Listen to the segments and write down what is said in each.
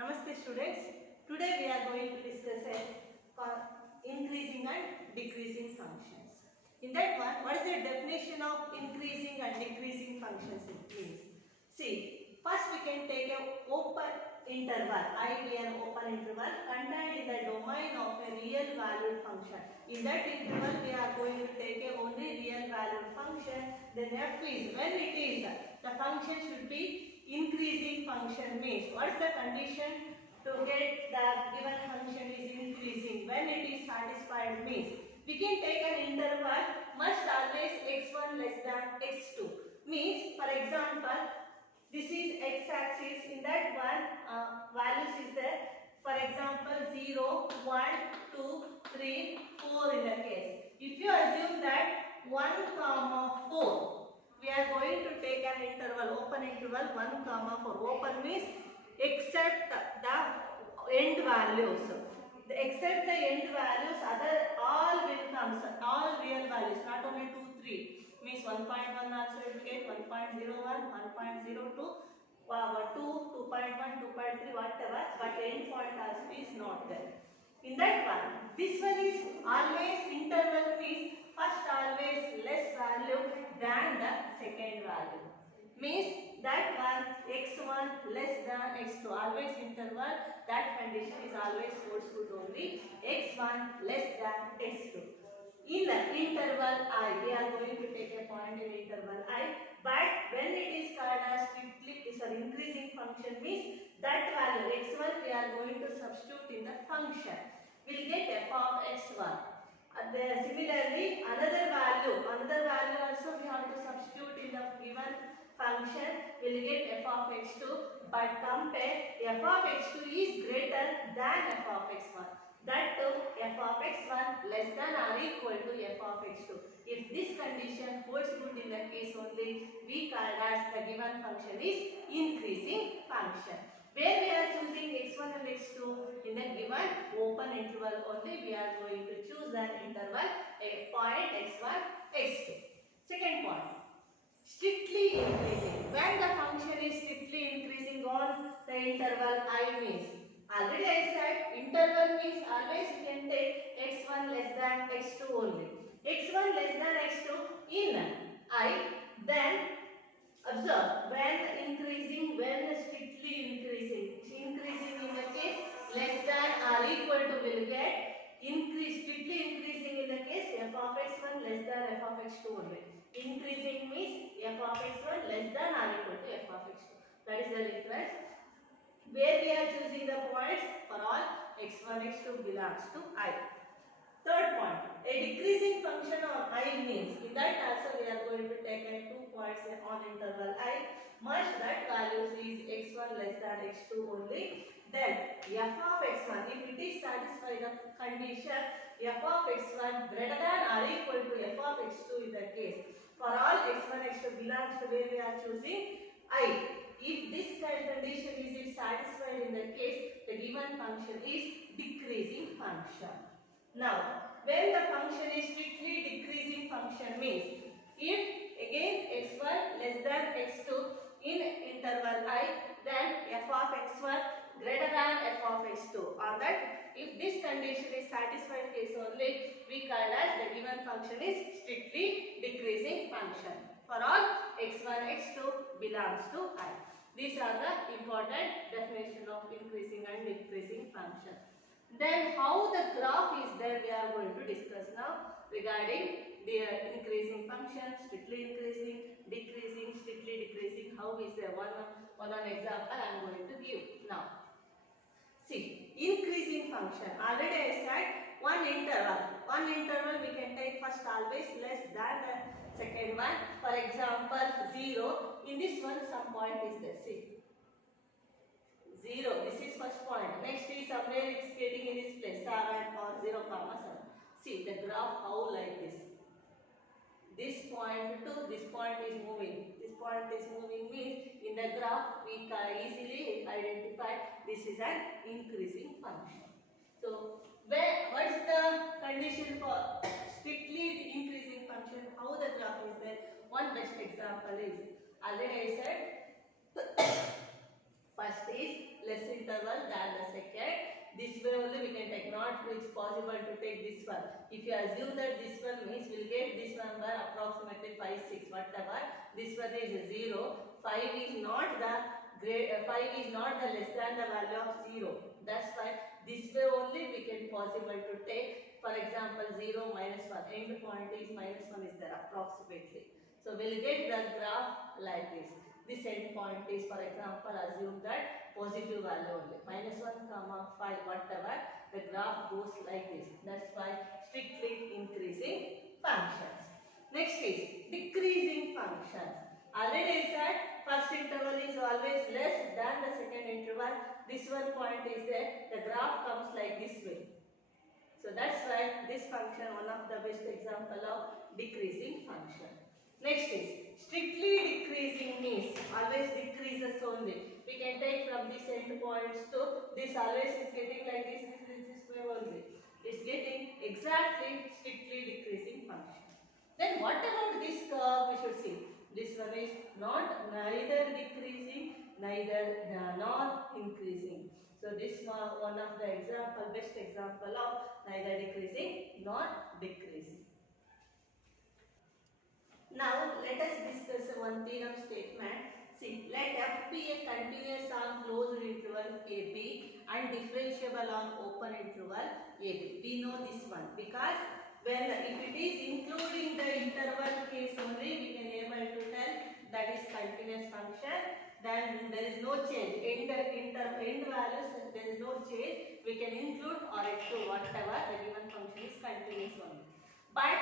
Namaste students. Today we are going to discuss increasing and decreasing functions. In that one, what is the definition of increasing and decreasing functions it means? See, first we can take a open interval. I be an open interval contained in the domain of a real valued function. In that interval we are going to take a only real valued function. Then f is when it is the function should be increasing function means what is the condition to get the given function is increasing when it is satisfied means we can take an interval must always x1 less than x2 means for example this is x axis in that one values is there for example 0 1 2 3 4 in the case if you assume that 1 comma 4 we are going to take an interval open interval 1 comma 4 open means except the end values except the end values other all will come all real values not only 2 3 means 1.1 also you get 1.01 1.02 2 2.1 2.3 whatever but end point also is not there in that one this one is always interval means first always less value than the second value means that one x1 less than x2 always interval that condition is always holds good only x1 less than x2 in the interval I we are going to take a point in interval I but when it is called as strictly is an increasing function means that value x1 we are going to substitute in the function will get f of x1 similarly another value also we have to substitute in the given function will get f of x2 but compare f of x2 is greater than f of x1 that too f of x1 less than or equal to f of x2 if this condition holds good in the case only we call as the given function is increasing function where we are choosing x1 and x2 in the given open interval only we are going to choose an interval a point x1 x2 second point strictly increasing when the function is strictly increasing on the interval I means already I said interval means always you can take x1 less than x2 only x1 less than x2 in I then observe when increasing when strictly increasing in the case less than or equal to will get strictly increasing in the case f of x1 less than f of x2 only increasing means f of x1 less than or equal to f of x2 that is the difference where we are choosing the points for all x1 x2 belongs to I. Third point, a decreasing function on I means in that also we are going to take 2 points on interval I must that values is x1 less than x2 only then f of x1 if it is satisfy the condition f of x1 greater than or equal to f of x2 in the case for all x1 x2 belongs to where we are choosing I if this condition is satisfied in the case the given function is decreasing function. Now, when the function is strictly decreasing function means if again x1 less than x2 in interval I then f of x1 greater than f of x2 or that if this condition is satisfied case only we call as the given function is strictly decreasing function for all x1 x2 belongs to I. These are the important definition of increasing and decreasing function. Then how the graph is there we are going to discuss now regarding the increasing function, strictly increasing, decreasing, strictly decreasing. How is there one example I am going to give now. See, increasing function. Already I said one interval we can take first always less than the second one. For example 0. In this one some point is there. See. 0. This is first point. Next is somewhere it is getting in this place 7 or 0 comma 7. See the graph how like this. This point to this point is moving. This point is moving means in the graph we can easily identify this is an increasing function. So what is the condition for strictly increasing function? How the graph is there? One best example is already I said first is let's say interval than the second. This way only we can take, not it's possible to take this one. If you assume that this one means we'll get this number approximately 5, 6, whatever. This one is 0. 5 is not the 5 is not the less than the value of 0. That's why this way only we can possible to take. For example, 0, minus 1. End point is minus 1 is there approximately. So we'll get the graph like this. This end point is, for example, assume that positive value only. Minus 1, comma 5, whatever. The graph goes like this. That's why strictly increasing functions. Next is decreasing functions. Already I said first interval is always less than the second interval. This one point is there. The graph comes like this way. So that's why this function one of the best example of decreasing function. Next is strictly decreasing means always decreases only. We can take from this end points to this always is getting like this way only. It's getting exactly strictly decreasing function. Then what about this curve we should see? This one is not neither decreasing neither nor increasing. So this was one of the example, best example of neither decreasing nor decreasing. Now let us discuss one theorem statement. See, let f be a continuous on closed interval AB and differentiable on open interval AB. We know this one because when if it is including the interval case only, we can able to tell that is continuous function. Then there is no change. End values there is no change. We can include or exclude whatever the given function is continuous only. But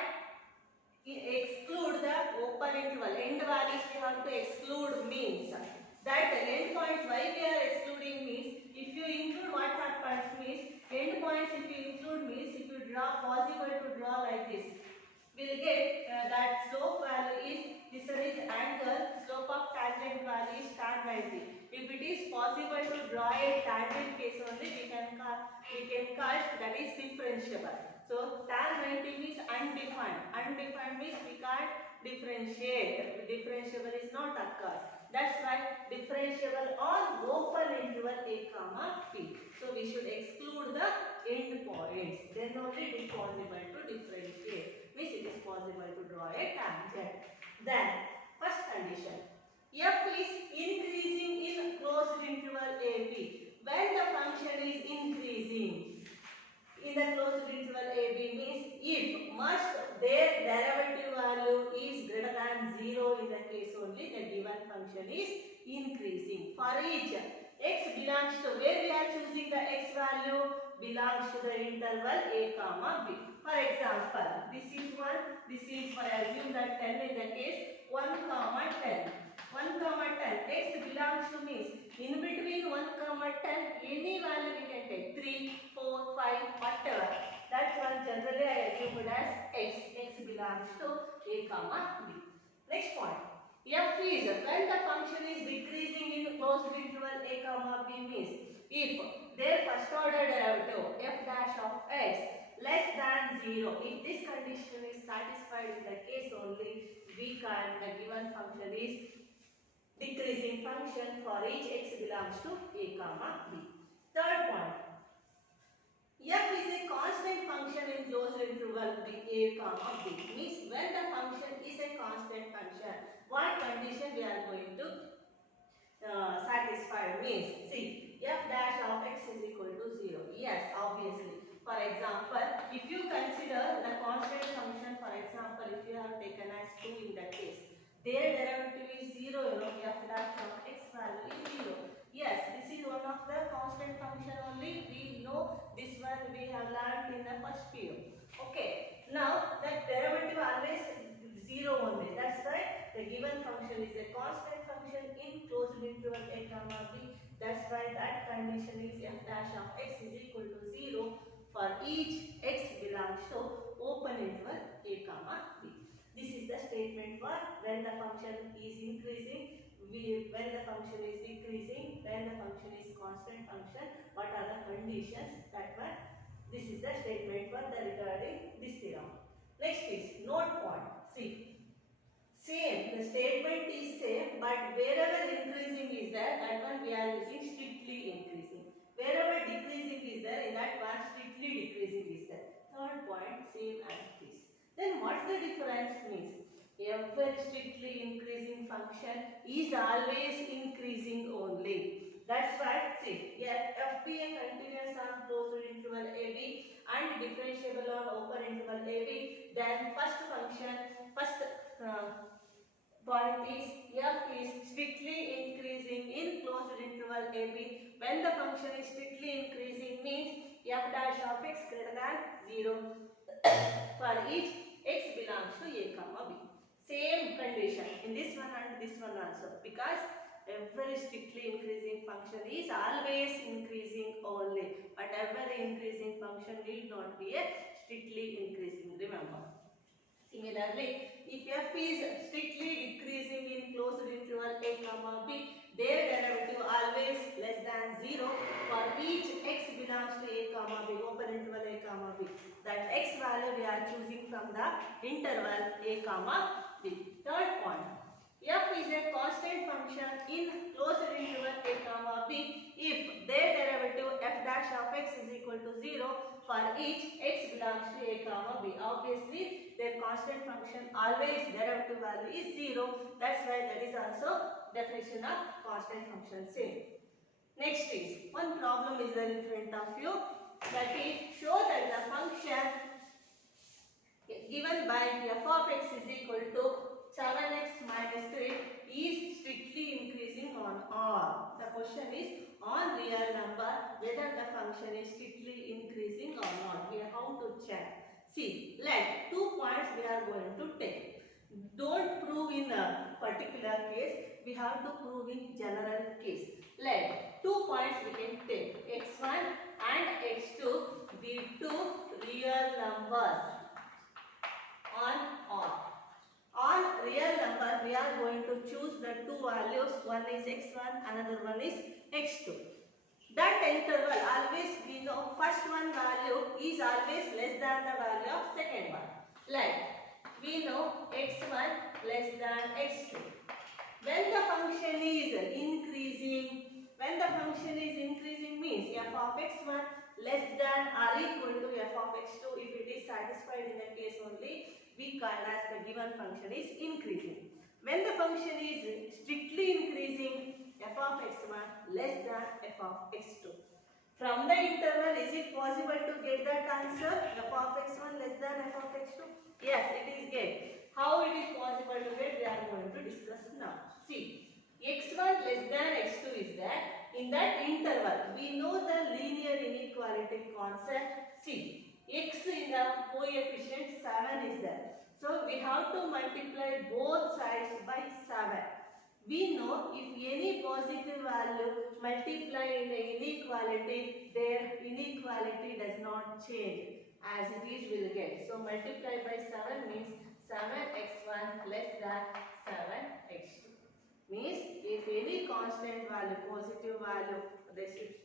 exclude the open interval. End values we have to exclude means that the end points why we are excluding means if you include what happens means end points if you include means if you draw possible to draw like this. We'll get that slope value is this one is angle, slope of tangent value is tan 90. If it is possible to draw a tangent case only we can call that is differentiable. So tan 90 means undefined. Undefined means we can't differentiate. Differentiable is not occurs. That's why differentiable on open interval a comma b. So we should exclude the end points. Then only it is possible to differentiate. Means it is possible to draw a tangent. Then first condition. F is increasing in closed interval AB. When the function is increasing in the closed interval AB means if must their derivative value is greater than 0 in the case only the given function is increasing. For each x belongs to where we are choosing the x value belongs to the interval a comma b. For example, this is 1, this is for assume that 10 in the case 1 comma 10. 1 comma 10 x belongs to means in between 1 comma 10 any value we can take 3, 4, 5 whatever. That's one generally I assume it as x. X belongs to a comma b. Next point. F is when the function is decreasing in closed interval a comma b means if their first order derivative f dash of x less than 0. If this condition is satisfied in the case only we can the given function is decreasing function for each x belongs to a comma b. Third point. F is a constant function in closed interval a comma b. Means when the function is a constant function, what condition we are going to satisfy means see f dash of x is equal to 0. Yes, obviously. For example, if you consider the constant function, for example, if you have taken as 2 in that case, their derivative is 0, f dash of x value is 0. Yes, this is one of the constant function only. We know this one we have learned in the first period. Okay, now the derivative always 0 only. That's why the given function is a constant function in closed interval a comma b. That's why that condition is f dash of x is equal to 0 for each x belongs to open interval a comma b. This is the statement for when the function is increasing, when the function is decreasing, when the function is constant function, what are the conditions that one. This is the statement for the regarding this theorem. Next is note point. See, same, the statement is same, but wherever increasing is there, that one we are using strictly increasing. point same as this. Then what's the difference means? Every strictly increasing function is always increasing only. That's why see, f be a continuous on closed interval AB and differentiable on open interval AB, then first point is f is strictly increasing in closed interval AB. When the function is strictly increasing means f dash of x greater than 0 for each x belongs to a comma b. Same condition in this one and this one also, because every strictly increasing function is always increasing only, but every increasing function need not be a strictly increasing, remember. Similarly, if f is strictly decreasing in closed interval a comma b, their derivative always less than 0 for each x belongs to a comma b, open interval a comma b. That x value we are choosing from the interval a comma b. Third point, f is a constant function in closed interval a comma b if their derivative f dash of x is equal to 0 for each x belongs to a comma b. Obviously, their constant function always derivative value is 0. That's why that is also definition of constant function same. Next is one problem is there in front of you, that is show that the function given by f of x is equal to 7x minus 3 is strictly increasing on R. The question is on real number whether the function is strictly increasing or not. We have how to check. See, let 2 points we are going to take. Don't prove in a particular case, we have to prove in general case. Let 2 points we can take, x1 and x2 be two real numbers on R. On real number we are going to choose the two values, one is x1, another one is x2. That interval always we know first one value is always less than the value of second one. Like we know x1 less than x2. When the function is increasing, means f of x1 less than or equal to f of x2. If it is satisfied in that case only, we call as the given function is increasing. When the function is strictly increasing, f of x1 less than f of x2. From the interval, is it possible to get that answer? F of x1 less than f of x2? Yes, it is get. How it is possible to get? We are going to discuss now. See, x1 less than x2 is that. In that interval, we know the linear inequality concept. See, x in the coefficient 7 is there. So we have to multiply both sides by 7. We know if any positive value multiply in the inequality, their inequality does not change. As it is will get. So multiply by 7 means 7x1 less than 7x2. Means if any constant value, positive value,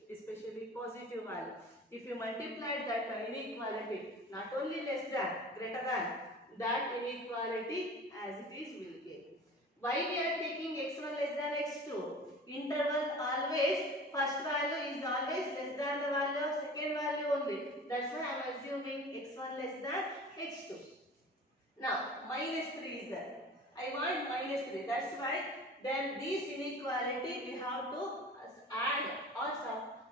especially positive value, if you multiply that inequality, not only less than, greater than, that inequality as it is will get. Why we are taking x1 less than x2? Interval always, first value is always less than the value of second value only. That's why I am assuming x1 less than x2. Now, minus 3 is there. I want minus 3. That's why then this inequality we have to add or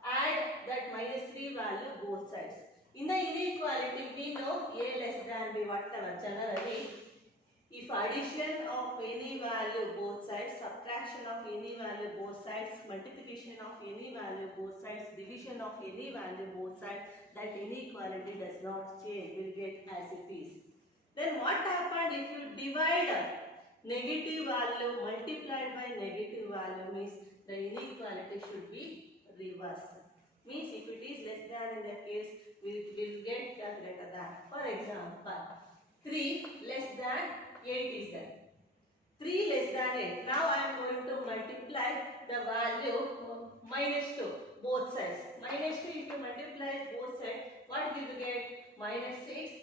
add that minus 3 value both sides. In the inequality we know a less than b, whatever generally. If addition of any value both sides, subtraction of any value both sides, multiplication of any value both sides, division of any value both sides, that inequality does not change, will get as it is. Then what happened if you divide negative value multiplied by negative value means the inequality should be reversed. Means if it is less than in the case, we will get greater than. For example, 3 less than 8 is there. 3 less than 8. Now I am going to multiply the value minus 2 both sides. Minus 2 if you multiply both sides, what will you get? Minus 6.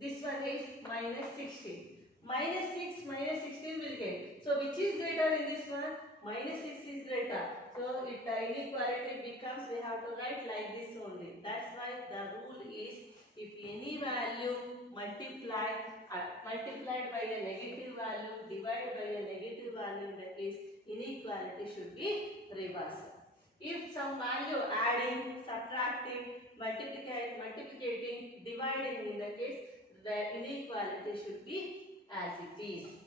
This one is minus 16. Minus 6 minus 16 will get. So which is greater in this one? Minus 6 is greater. So if the inequality becomes, we have to write like this only. That's why the rule is If any value multiplied by a negative value divided by a negative value, in the case inequality should be reversed. If some value adding, subtracting, multiplicating, dividing, in the case the inequality should be as it is.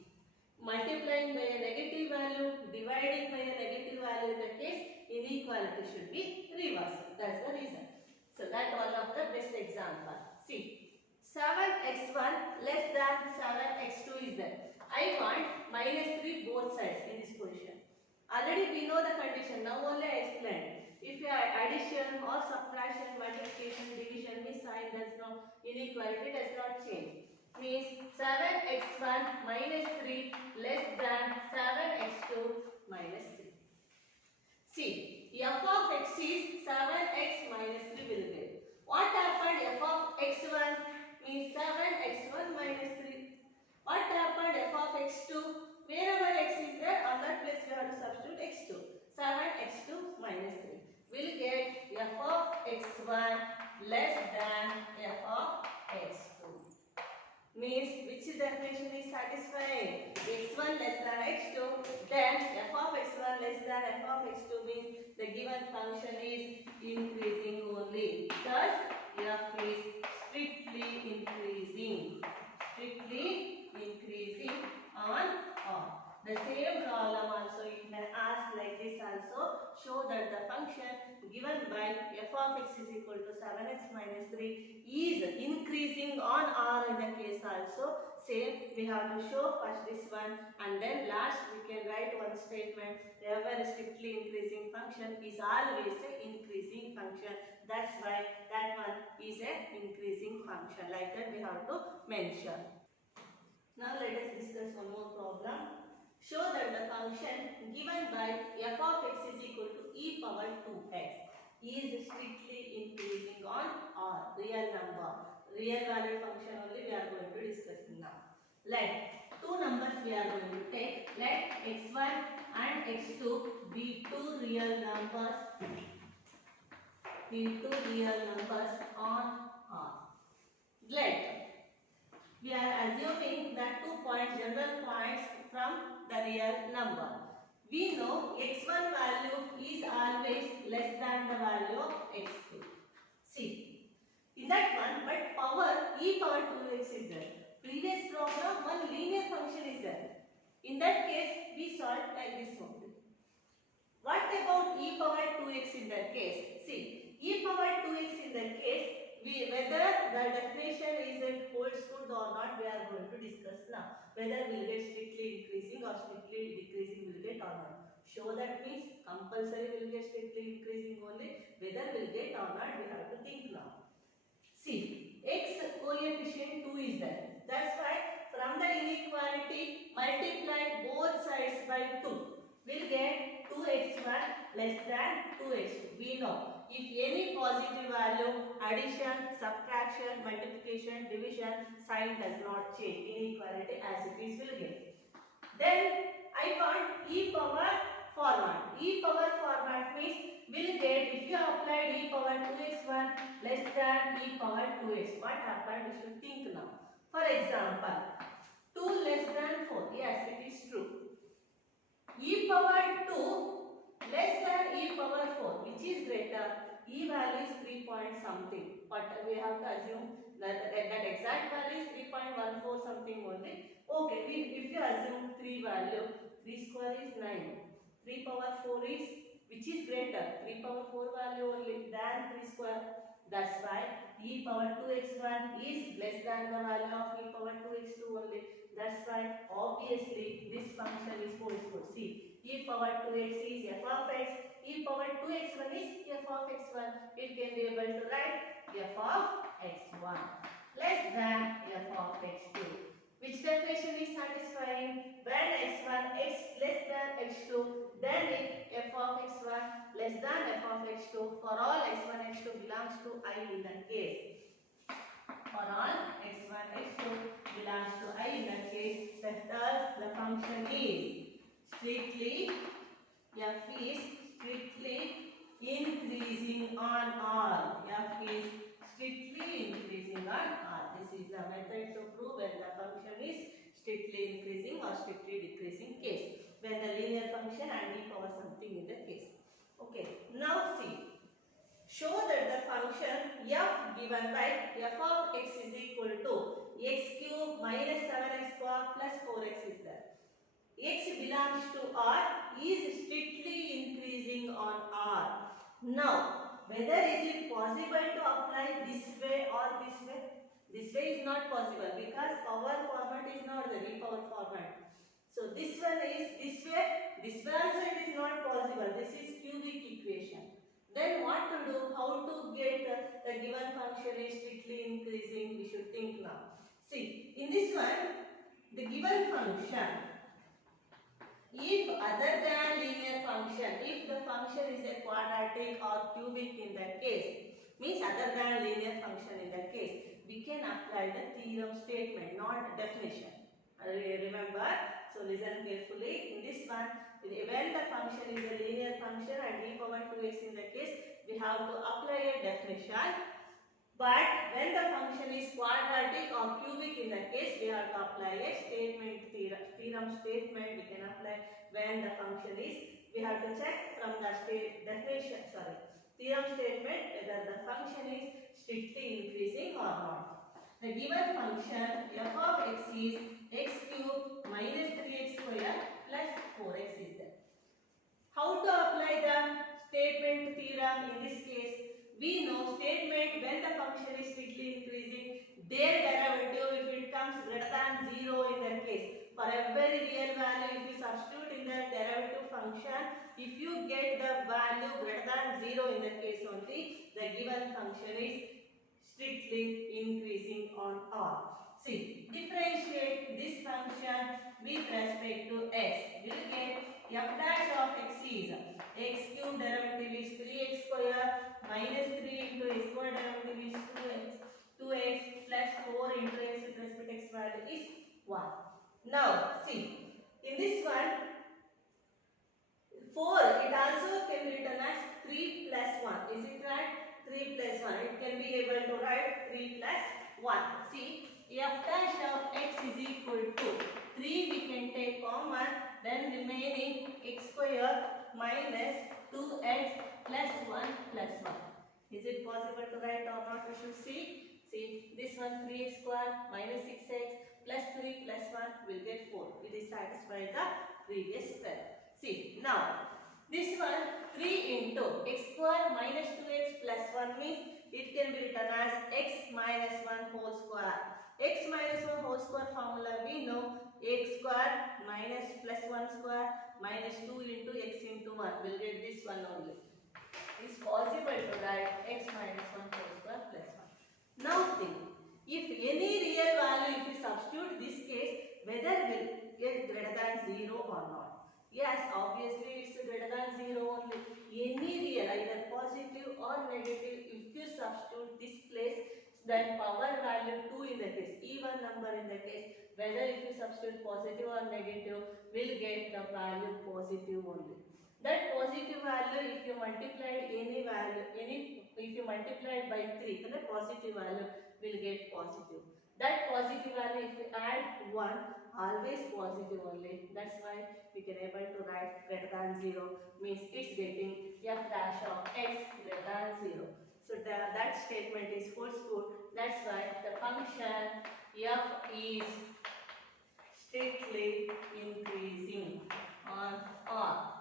Multiplying by a negative value, dividing by a negative value, in the case inequality should be reversed. That's the reason. So that one of the best example. See, 7x1 less than 7x2 is there. I want -3 both sides in this position. Already we know the condition. Now only I explained. If you are addition or subtraction, multiplication, division, means sign does not, inequality does not change. Means 7x1 minus 3 less than 7x2 minus 3. See, f of x is 7x minus 3 will get. What happened? F of x1 means 7x1 minus 3. What happened? F of x2, wherever x is there, on that place we have to substitute x2. 7x2 minus 3. We'll get f of x1 less than f of x2. Means which definition is satisfying? x1 less than x2, then f of x1 less than f of x2 means the given function is increasing only. Thus, f is strictly increasing on R. The same problem also it may ask like this also. Show that the function given by f of x is equal to 7x minus 3 is increasing on R. In the case also same, we have to show first this one and then last we can write one statement. Ever strictly increasing function is always an increasing function. That's why that one is an increasing function. Like that we have to mention. Now let us discuss one more problem. Show that the function given by f of x is equal to e power 2x is strictly increasing on R, real number. Real value function only we are going to discuss now. Let two numbers we are going to take. Let x1 and x2 be two real numbers. On R. Let we are assuming that 2 points, general points from the real number. We know x1 value is always less than the value of x2. See, in that one, but power e power 2x is there. Previous problem, one linear function is there. In that case, we solve like this only. What about e power 2x in that case? See, e power 2x in that case, whether the definition is it holds good or not, we are going to discuss now. Whether we will get strictly increasing or strictly decreasing will get or not. Show that means compulsory will get strictly increasing only. Whether will get or not, we have to think now. See, x coefficient 2 is there. That's why from the inequality multiply both sides by 2. We'll get 2x1 less than 2x2. We know. If any positive value, addition, subtraction, multiplication, division, sign does not change. Inequality as it is will get. Then I want e power format. E power format means will get, if you applied e power 2x1 less than e power 2x. What happened? You should think now. For example, 2 less than 4. Yes, it is true. E power 2 less than e power 4, which is greater? E value is 3 point something, but we have to assume that exact value is 3.14 something only. Okay, if you assume 3 value, 3 square is 9, 3 power 4 is, which is greater? 3 power 4 value only than 3 square. That's why e power 2x1 is less than the value of e power 2x2 only. That's why obviously this function is forceful. See, e power 2x is f of x, e power 2x1 is f of x1. It can be able to write f of x1 less than f of x2. Which definition is satisfying? When x1 x less than x2, then if f of x1 less than f of x2, for all x1 x2 belongs to I in that case. For all x1 x2 belongs to I in that case, thus the function is strictly, f is strictly increasing on R. F is strictly increasing on R. This is the method to prove when the function is strictly increasing or strictly decreasing case. When the linear function and e power something in the case. Okay. Now see. Show that the function f given by f of x is equal to x cube minus 7x square plus 4x is there. X belongs to R is strictly increasing on R. Now, whether is it possible to apply this way or this way? This way is not possible because power format is not the e-power format. So, this one is this way also it is not possible. This is cubic equation. Then what to do? How to get the given function is strictly increasing? We should think now. See, in this one, the given function, if other than linear function, if the function is a quadratic or cubic in that case, means other than linear function in that case, we can apply the theorem statement, not definition. Remember, so listen carefully. In this one, when the function is a linear function and e power 2x in the case, we have to apply a definition. But when the function is quadratic or cubic in the case, we have to apply a theorem statement we can apply when the function is, we have to check from the theorem statement whether the function is strictly increasing or not. The given function f of x is x cube minus 3x square plus 4x is there. How to apply the statement theorem in this case? We know statement when the function is strictly increasing, their derivative if it comes greater than 0 in that case. For every real value, if you substitute in the derivative function, if you get the value greater than 0 in the case only, the given function is strictly increasing on R. See, differentiate this function with respect to x. You will get f dash of x is x cube derivative is 3x square minus 3 into x square derivative is 2x plus 4 into x with respect to x value is 1. Now see, in this one 4 it also can be written as 3 plus 1. Is it right? 3 plus 1. It can be able to write 3 plus 1. See, f dash of x is equal to 3 we can take common, then remaining x square minus 2x plus 1 plus 1. Is it possible to write or not? We should see. See, this one 3x square minus 6x plus 3 plus 1 will get 4. It is satisfied the previous step. See, now this one 3 into x square minus 2x plus 1 means it can be written as x minus 1 whole square. X minus 1 whole square formula we know x square minus plus 1 square minus 2 into x into 1 will get this one only. It is possible to write x minus 1 whole square plus 1. Now think, if any real value, if you substitute this case, whether will get greater than 0 or not. Yes, obviously it's greater than 0 only. Any real, either positive or negative, if you substitute this place, then power value 2 in the case, even number in the case, whether if you substitute positive or negative, will get the value positive only. That positive value, if you multiplied any value, if you multiplied by 3, then the positive value will get positive. That positive value, if you add 1, always positive only. That's why we can able to write greater than 0, means it's getting f dash of x greater than 0. So that statement is holds good. That's why the function f is strictly increasing on R.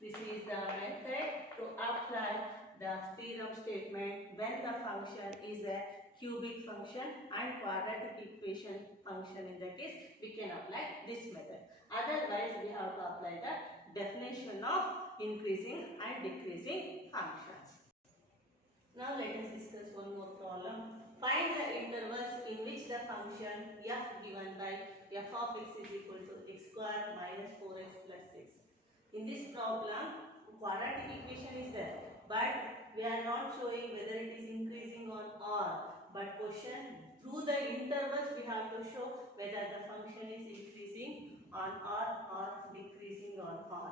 This is the method to apply the theorem statement when the function is a cubic function and quadratic equation function. In the case, we can apply this method. Otherwise, we have to apply the definition of increasing and decreasing functions. Now let us discuss one more problem. Find the intervals in which the function f given by f of x is equal to x square minus 4x plus 6. In this problem, quadratic equation is there, but we are not showing whether it is increasing on R. But question, through the intervals we have to show whether the function is increasing on R or decreasing on R.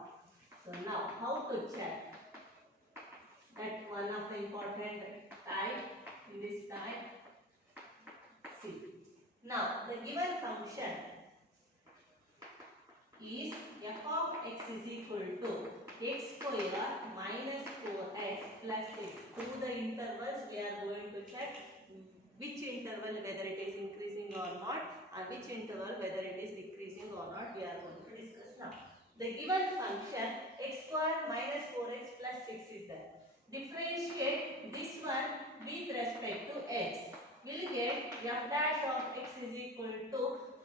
So now, how to check? That one of the important type in this type. Now the given function is f of x is equal to x square minus 4x plus 6. Through the intervals we are going to check which interval whether it is increasing or not, and which interval whether it is decreasing or not we are going to discuss now. The given function x square minus 4x plus 6 is there. Differentiate this one with respect to x. We'll get f dash of x is equal to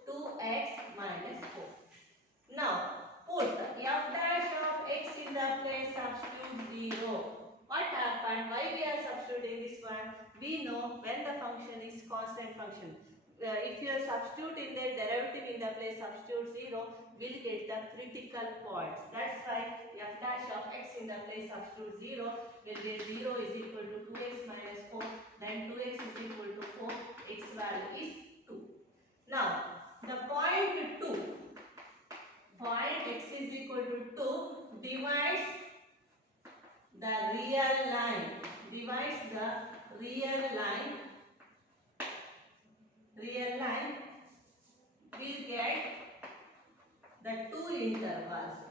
2x minus 4. Now put f dash of x in the place substitute 0. What happened? Why we are substituting this one? We know when the function is constant function. If you substitute in the derivative in the place substitute 0, we'll get the critical points. That's why f dash of x in the place substitute 0, we'll get 0 is equal to 2x minus 4, then 2x is equal to 4, x value is 2. Now the point 2, point x is equal to 2 divides the real line,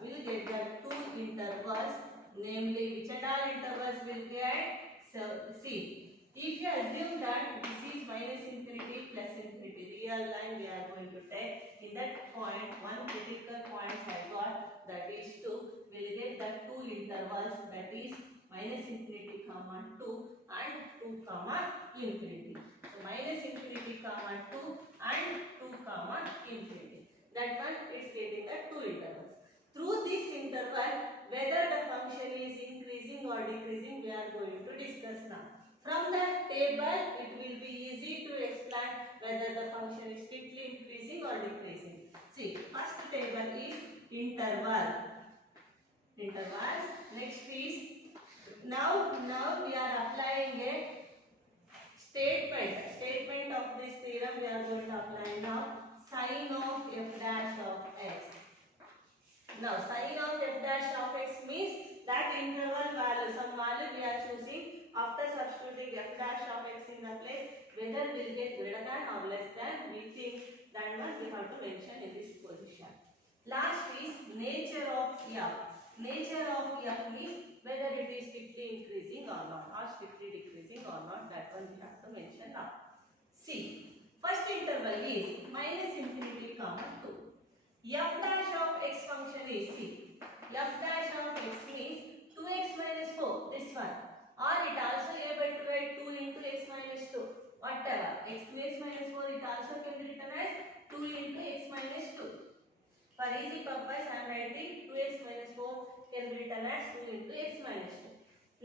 will get the two intervals, namely which and all intervals will get. So see, if you assume that this is minus infinity plus infinity, real line we are going to take. In that point, one critical point I got, that is 2. We'll get the two intervals, that is minus infinity comma 2 and 2 comma infinity. So minus infinity comma 2 and 2 comma infinity. That one is getting the two intervals. Through this interval, whether the function is increasing or decreasing, we are going to discuss now. From the table, it will be easy to explain whether the function is strictly increasing or decreasing. See, first table is intervals. Next is now we are applying a statement of this theorem. We are going to apply now sin of f dash of x. Now sin of f dash of x means that interval value, some value we are choosing. After substituting f dash of x in the place, whether we will get greater than or less than, we think that one we have to mention in this position. Last is nature of f. Nature of f means whether it is strictly increasing or not, or strictly decreasing or not, that one we have to mention now. See, first interval is minus infinity comma 2. F dash of x function is, see, f dash of x means 2x minus 4, this one. Or it also able to write 2 into x minus 2. Whatever, x to x minus 4, it also can be written as 2 into x minus 2. For easy purpose, I am writing 2x minus 4 can be written as 2 into x minus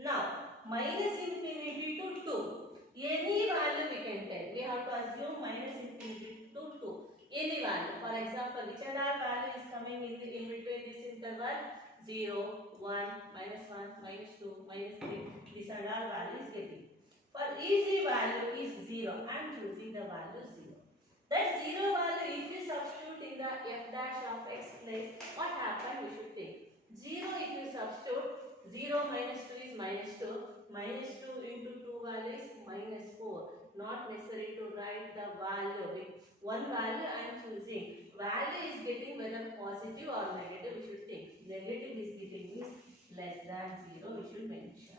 2. Now, minus infinity to 2. Any value we can take. We have to assume minus infinity to 2. Any value. For example, which and all value is coming in between this interval? 0, 1, minus 1, minus 2, minus 3. This and all value is getting. For easy value is 0. I am choosing the value 0. That 0 value, if you substitute in the f dash of x place, what happened? We should think. 0 if you substitute, 0 minus 2 is minus 2. Minus 2 into 2 value is minus 4. Not necessary to write the value. One value I am choosing. Value is getting whether positive or negative, we should think. Negative is getting is less than 0, we should mention.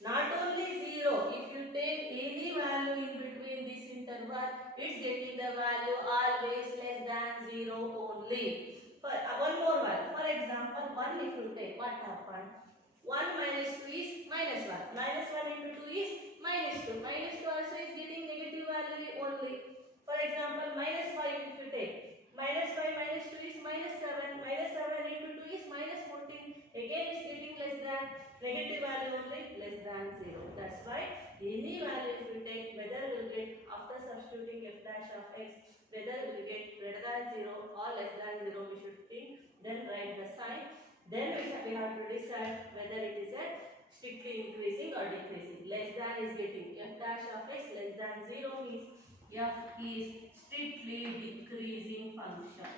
Not only 0, if you take any value in between this interval, it's getting the value always less than 0 only. For one more one. For example, 1 if you take, what happened? 1 minus 2 is minus 1. Minus 1 into 2 is minus 2. Minus 2 also is getting negative value only. For example, minus 5 if you take. Minus 5 minus 2 is minus 7. Minus 7 into 2 is minus 14. Again it's getting less than negative value only, less than 0. That's why any value if you take, whether we will get after substituting f dash of x, whether we will get greater than 0 or less than 0, we should think. Then write the sign. Then we have to decide whether it is a strictly increasing or decreasing. Less than is getting f dash of x, less than 0 means f is strictly decreasing function.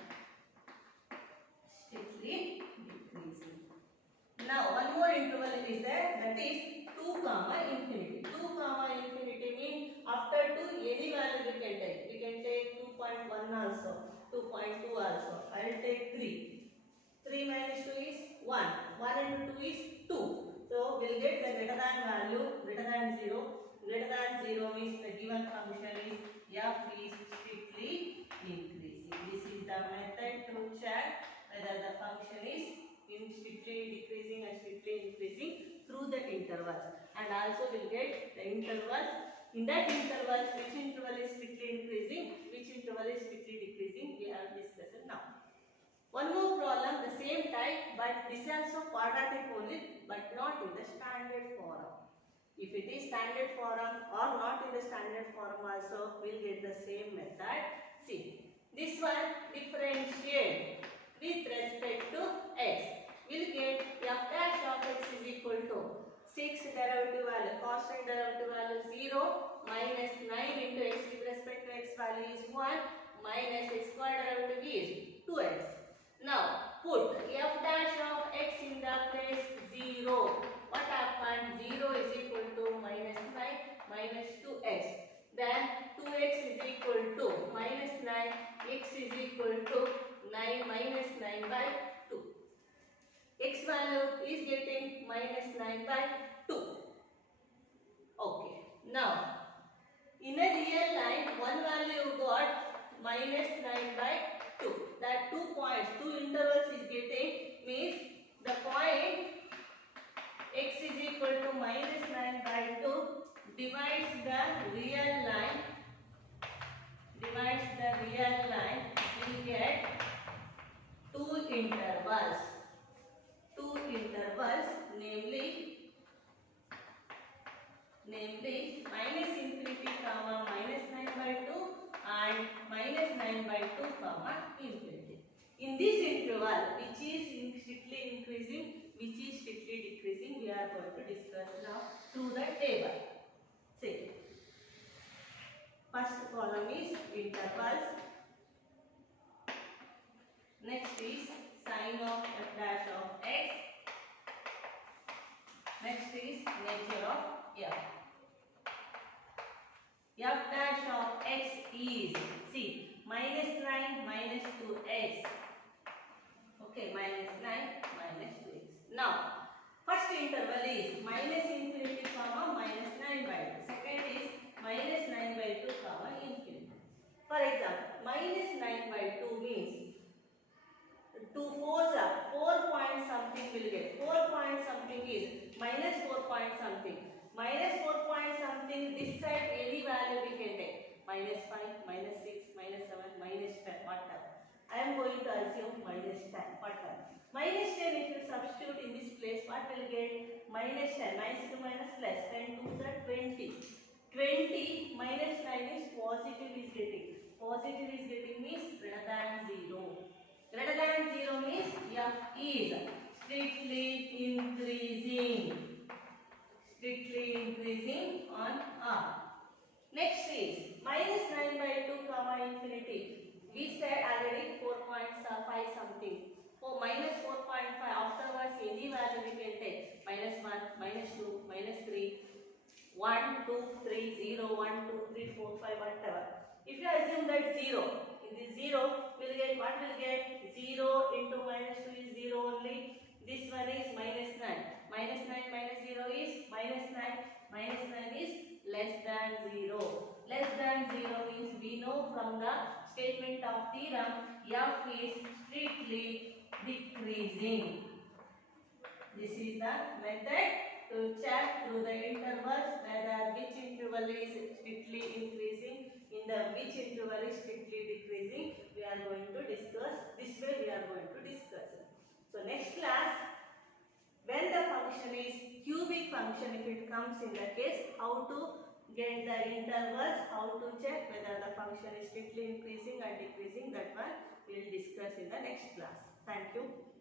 Strictly decreasing. Now one more interval is there, that is 2 comma infinity. 2 comma infinity means after 2 any value we can take. We can take 2 2.2 also. I will take 3. 3 minus 2 is 1. 1 into 2 is 2. So we'll get the greater than value greater than 0. Greater than 0 means the given function is f is strictly increasing. This is the method to check whether the function is strictly decreasing and strictly increasing through the intervals. And also we'll get the intervals. In that intervals, which interval is strictly increasing, which interval is strictly decreasing, we have discussed now. One more problem, the same type, but this is also quadratic only, but not in the standard form. If it is standard form or not in the standard form also, we'll get the same method. See, this one differentiate with respect to x. We'll get f dash of x is equal to 6 derivative value, constant derivative value 0 minus 9 into x with respect to x value is 1 minus x square derivative is 2x. Now put f dash of x in the place 0. What happened? 0 is equal to minus 9 minus 2x. Then 2x is equal to minus 9, x is equal to 9 minus 9 by 2. X value is getting minus 9 by 2. Okay. Now, in a real line, one value got minus 9 by 2. That 2 points, 2 intervals is getting means the point x is equal to minus 9 by 2 divides the real line. Will get 2 intervals. Namely minus infinity comma minus 9 by 2 and minus 9 by 2 comma infinity. In this interval, which is strictly increasing, which is strictly decreasing, we are going to discuss now through the table. See, first column is intervals. Next is sign of f dash of x. Next is nature of f. F dash of x is, see, minus 9 minus 2x. Okay, minus 9 minus 2x. Now, first interval is minus infinity comma minus 9 by 2. Second is minus 9 by 2 comma infinity. For example, minus 9 by 2 means 2 4s are 4 point something will get. 4 point something is minus 4 point something. Minus 4 point something, this side any value we can take. Minus 5, minus 6, minus 7, minus 10, whatever. I am going to assume minus 10, whatever. Minus 10 if you substitute in this place, what will get? Minus 10, minus to minus plus, 10 to the 20. 20 minus 9 is positive is getting. Positive is getting means greater than 0. Greater than 0 means f is strictly increasing. Strictly increasing on R. Next is minus 9 by 2 comma infinity. We said already 4.5 something. For minus 4.5 afterwards any value we can take. Minus 1, minus 2, minus 3, 1, 2, 3, 0, 1, 2, 3, 4, 5, whatever. If you assume that 0, in this 0, we'll get what we'll get? 0 into minus 2 is 0 only. This one is minus 9. Minus 9 minus 0 is minus 9. Minus 9 is less than 0. Less than 0 means we know from the statement of theorem, f is strictly decreasing. This is the method to check through the intervals whether which interval is strictly increasing, in the which interval is strictly decreasing. We are going to discuss, this way we are going to discuss. So next class, when the function is cubic function, if it comes in the case, how to get the intervals, how to check whether the function is strictly increasing and decreasing, that one we will discuss in the next class. Thank you.